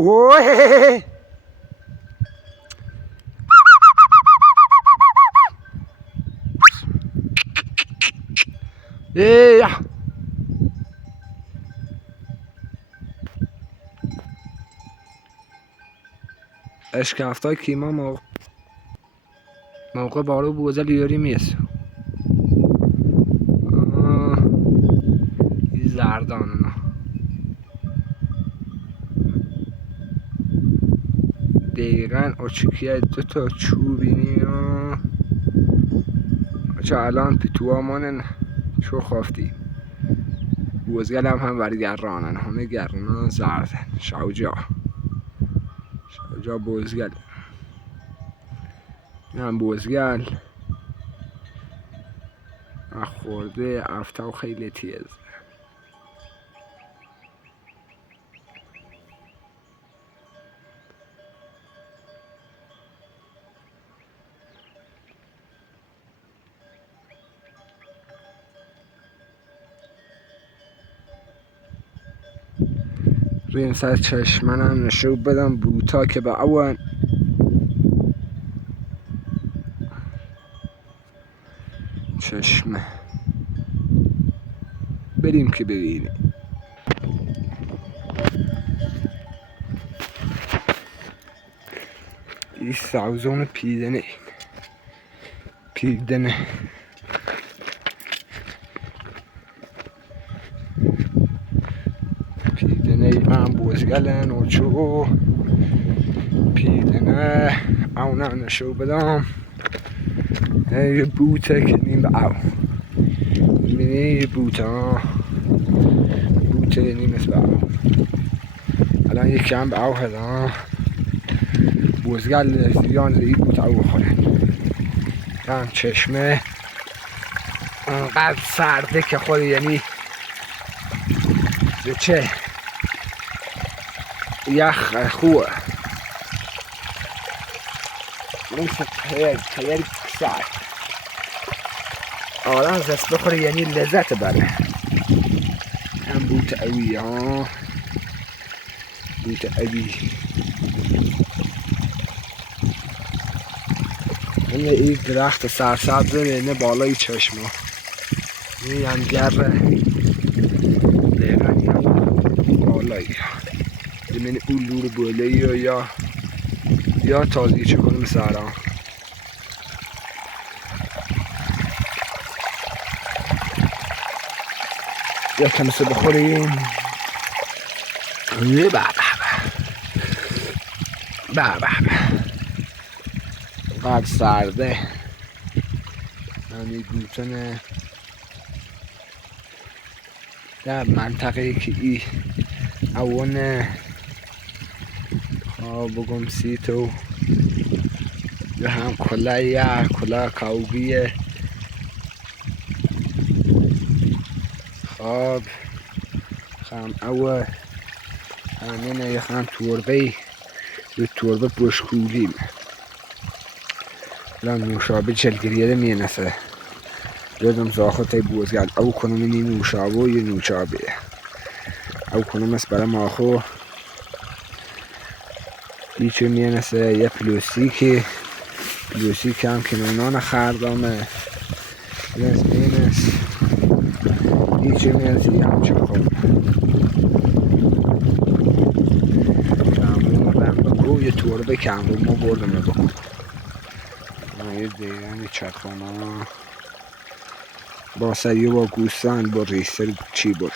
اوه ایه اشکافتای کیما موقع بارو بوزل یوری میس این زردان اونا دقیقا اچکیه دوتا چوبینی چه الان پیتوها مانن چو خافتی بوزگل هم برگرانن همه گرانن زردن شوجا بوزگل این هم بوزگل خورده افتاو خیلی تیز ریم سر چشمنم نشو بدم بوتا که به اون چشمه بریم که ببینیم این سوزون پیدنه پیدنه من بوزگلن و چو پیدنه اونا نشو بدم یه بوته که نیم به او میبینی یه بوته نیم به او الان یکی هم به او هدا بوزگل زیان لی بوته او بخورن هم چشمه انقدر سرده که خود یعنی به چه یخ خوبه مثل پیر سرد آدم از دست بخوره یعنی لذت بره هم بوت اوی ها بوت اوی این درخت سرسبز نه بالای چشما این هم گره دقیقا بالایی من اون لور بالایی یا تازگی چه کنم سرا یا کمسه بخوریم به قد سرده همی گوتنه در منطقه که ای اونه بگم سیتو یا هم کلا کاوگیه خب خم اوه همینه یه خم توربه یه توربه بشکولیم الان نوشابه جلگریه میه نسه یادم زاخوتای بوزگل او کنم اینی نوشابه و یه نوشابه او کنم از برای ماخو ایچه میه نسه یه پلوستیک هم که نونان خردامه یه مینس ایچه میه نسه یه همچه خود کمرون بگو یه توربه کمرون ما بردم بگو یه دیگه چرخانه با سری و با گوستان با ریستر چی بری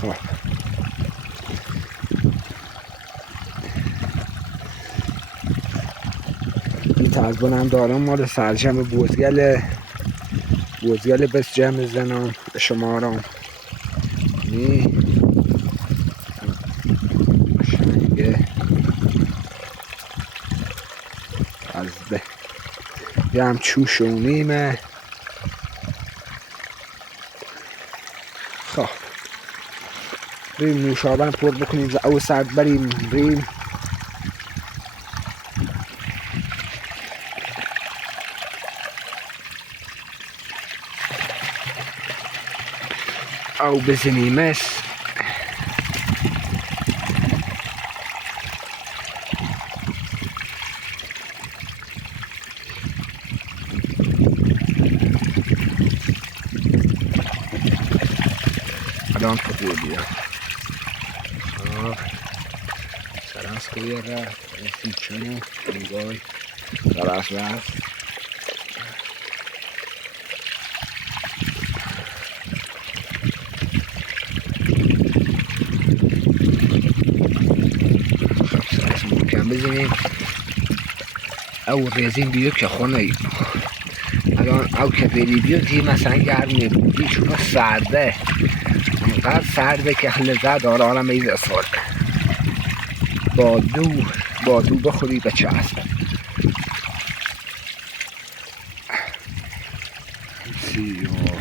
خب این تازبان هم دارم مال سرجم بوزگل بس جمع زنم شمارم نی شنگه تازبه یه هم چوشونیمه خب بریم نوشابه پر بکنیم او سرد بریم او بزنیمش الان تو قولی هم سرنس خویه رفت سیچنو نگاه درست رفت خب سرنس محکم بزنیم او ریزیم بیو که خونه الان او که بری بیو دی مثلا گرمه بودی چون سرده اونقدر سرده که لذت داره آرم ایز سال بادو بخوری به چسب سیاه